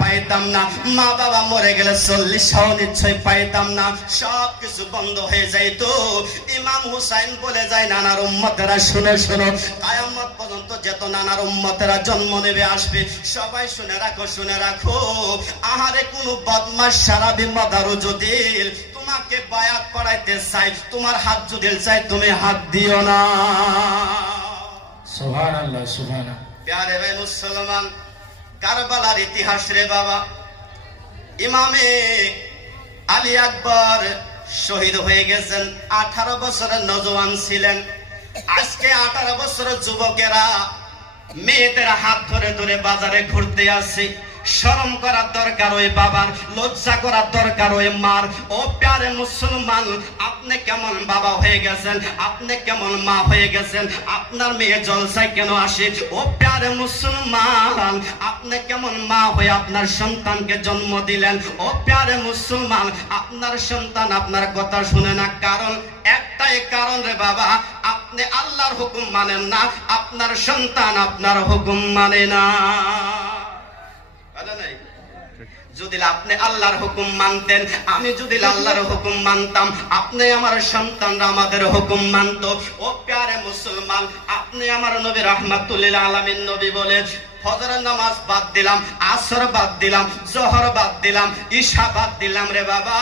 পাইতাম না, মা বাবা মরে গেলে 40 নিশ্চয় পাইতাম না, সব কিছু বন্ধ হয়ে যাইতো। ইমাম হুসাইন বলে যায়, নানার উম্মতেরা শুনে শোনো, কিয়ামত পর্যন্ত যত নানার উম্মতেরা জন্ম নেবে আসবে, সবাই শুনে রাখো, শুনে রাখো। আহারে কোন বদমাশ সারাবি মাদারু যদি তোমাকে বায়াত করাইতে চাই, তোমার হাত যদি চাই, তুমি হাত দিও না। সুবহানাল্লাহ, সুবহানাল্লাহ। প্যারে ভাই মুসলমান, কারবালার ইতিহাস রে বাবা, ইমামে আলী আকবর শহীদ হয়ে গেছেন, 18 বছরের নওজোয়ান ছিলেন। আজকে 18 বছরের যুবকেরা মেয়েদের হাত ধরে ধরে বাজারে ঘুরতে আসে। শরম করার দরকার ওই বাবার, লজ্জা করার দরকার ওই মার। ও প্যারে মুসলমান, আপনি কেমন বাবা হয়ে গেছেন, আপনি কেমন মা হয়ে গেছেন, আপনার মেয়ে জলসায় কেন আসে? ও প্যারে মুসলমান, আপনি কেমন মা হয়ে আপনার সন্তানকে জন্ম দিলেন? ও প্যারে মুসলমান, আপনার সন্তান আপনার কথা শুনে না, কারণ একটাই কারণ রে বাবা, আপনি আল্লাহর হুকুম মানেন না, আপনার সন্তান আপনার হুকুম মানে না। যদি আপনি আল্লাহর হুকুম মানতেন, আমি যদি আল্লাহর হুকুম মানতাম, আপনি আমার সন্তানরা আমাদের হুকুম মানতো। ও প্যারে মুসলমান, আপনি আমার নবী রাহমাতুল লিল আলামিন নবী বলে ফজরের নামাজ বাদ দিলাম, আসর বাদ দিলাম, জোহর বাদ দিলাম, ঈশা বাদ দিলাম রে বাবা।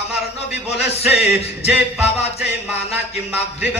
আমার নবী বলেছে যে বাবা যে মা নাকি মাগরিব